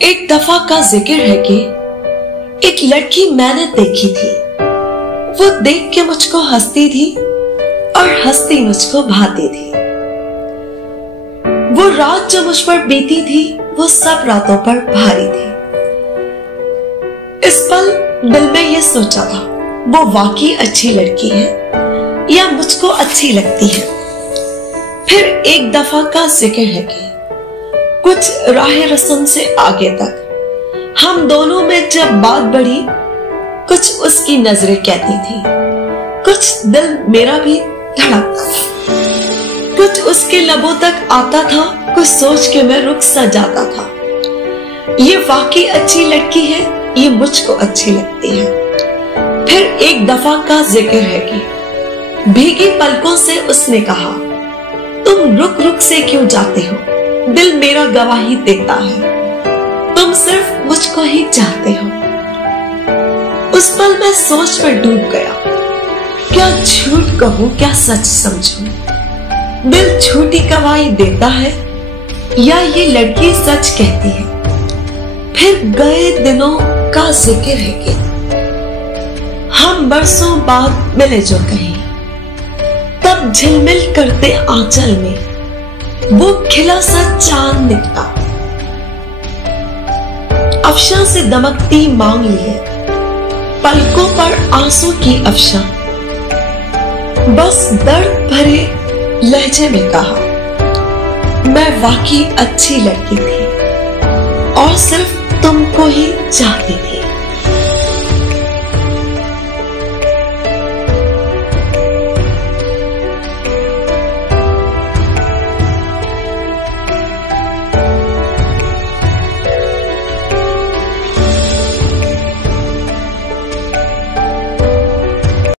एक दफा का जिक्र है कि एक लड़की मैंने देखी थी। वो देख के मुझको हंसती थी और हंसती मुझको भाती थी। वो रात जो मुझ पर बीती थी वो सब रातों पर भारी थी। इस पल दिल में ये सोचा था, वो वाकई अच्छी लड़की है या मुझको अच्छी लगती है। फिर एक दफा का जिक्र है कि कुछ राह रस्म से आगे तक हम दोनों में जब बात बढ़ी, कुछ उसकी नजरें कहती थी, कुछ दिल मेरा भी धड़कता था, कुछ उसके लबों तक आता था, कुछ सोच के मैं रुक सा जाता था। ये वाकई अच्छी लड़की है, ये मुझको अच्छी लगती है। फिर एक दफा का जिक्र है कि भीगी पलकों से उसने कहा, तुम रुक रुक से क्यों जाते हो, दिल मेरा गवाही देता है, तुम सिर्फ मुझको ही चाहते हो। उस पल मैं सोच में डूब गया, क्या झूठ कहूं क्या सच समझूं। दिल झूठी गवाही देता है या ये लड़की सच कहती है। फिर गए दिनों का जिक्र है कि हम बरसों बाद मिले जो कहीं, तब झिलमिल करते आंचल में वो खिला सा चांद निकला। अफशा से दमकती मांग लिए, पलकों पर आंसू की अफशा, बस दर्द भरे लहजे में कहा, मैं वाकई अच्छी लड़की थी और सिर्फ तुमको ही चाहती थी।